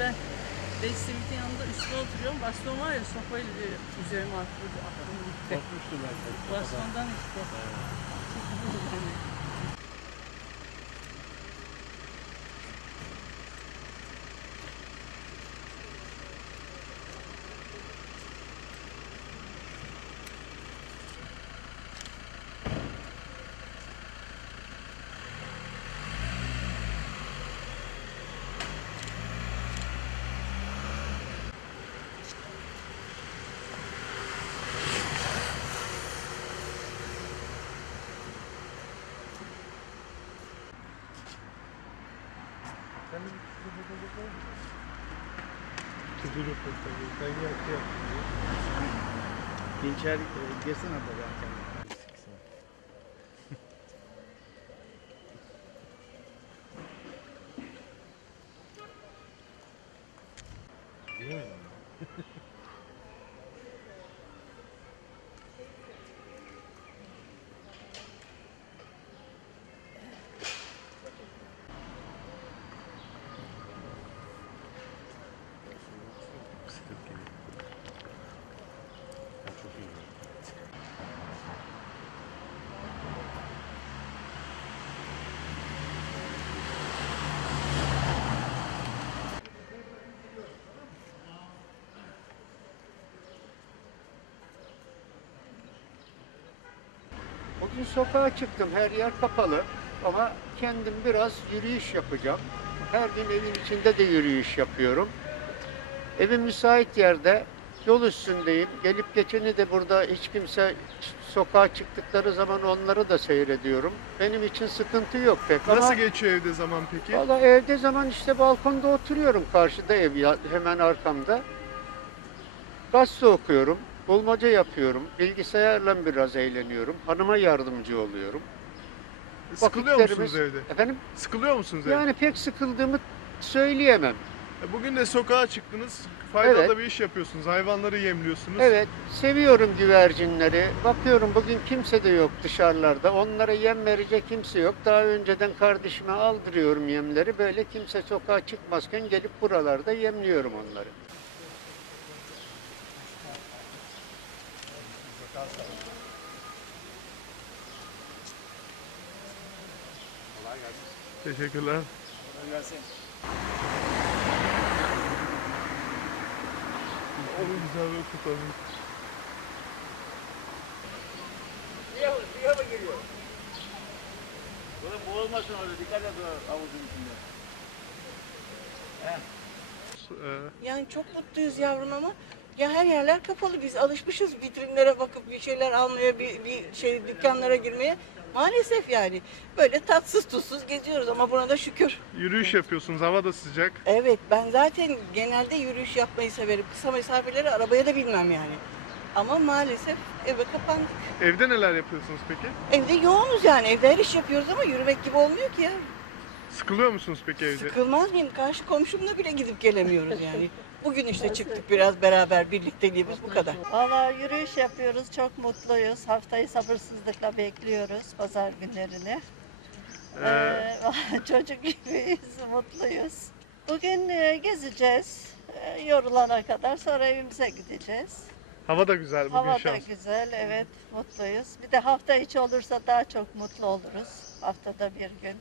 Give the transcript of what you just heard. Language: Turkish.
ben beş simitin yanında üstüne oturuyorum. Baston var ya sopayla e, üzerime. Aklım gitti. Korkmuştum ben. Bastondan işte. Yani. Röportajı. Ben yaptı yaptım. Gençler e, girsene abla Bugün sokağa çıktım. Her yer kapalı. Ama kendim biraz yürüyüş yapacağım. Her gün evin içinde de yürüyüş yapıyorum. Evin müsait yerde yol üstündeyim. Gelip geçeni de burada hiç kimse sokağa çıktıkları zaman onları da seyrediyorum. Benim için sıkıntı yok pek ama Nasıl geçiyor evde zaman peki? valla evde zaman işte balkonda oturuyorum. Karşıda ev ya- hemen arkamda. Gazete okuyorum. Bulmaca yapıyorum. Bilgisayarla biraz eğleniyorum. Hanıma yardımcı oluyorum. Sıkılıyor musunuz evde? Efendim? Sıkılıyor musunuz evde? Yani pek sıkıldığımı söyleyemem. E, Bugün de sokağa çıktınız. Faydalı Evet. bir iş yapıyorsunuz. Hayvanları yemliyorsunuz. Evet, seviyorum güvercinleri. Bakıyorum bugün kimse de yok dışarılarda. Onlara yem verecek kimse yok. Daha önceden kardeşime aldırıyorum yemleri. Böyle kimse sokağa çıkmazken gelip buralarda yemliyorum onları. Teşekkürler. Onu güzel bir tutalım. Böyle boğulmasın orada dikkat et havuzun içinde. Ee, Yani çok mutluyuz yavrum ama ya her yerler kapalı. Biz alışmışız vitrinlere bakıp bir şeyler almaya, bir, bir şey dükkanlara girmeye. Maalesef yani böyle tatsız tuzsuz geziyoruz ama buna da şükür. yürüyüş yapıyorsunuz. Hava da sıcak. Evet ben zaten genelde yürüyüş yapmayı severim. Kısa mesafeleri arabaya da binmem yani. Ama maalesef eve kapandık. Evde neler yapıyorsunuz peki? Evde yoğunuz yani. Evde her iş yapıyoruz ama yürümek gibi olmuyor ki ya. Sıkılıyor musunuz peki evde? Sıkılmaz mıyım? Karşı komşumla bile gidip gelemiyoruz yani. Bugün işte çıktık biraz beraber birlikteliğimiz bu kadar. Valla yürüyüş yapıyoruz, çok mutluyuz. Haftayı sabırsızlıkla bekliyoruz pazar günlerini. Ee, Ee, çocuk gibiyiz, mutluyuz. Bugün e, gezeceğiz, e, yorulana kadar sonra evimize gideceğiz. hava da güzel bugün Hava da güzel, evet mutluyuz. Bir de hafta içi olursa daha çok mutlu oluruz. Haftada bir gün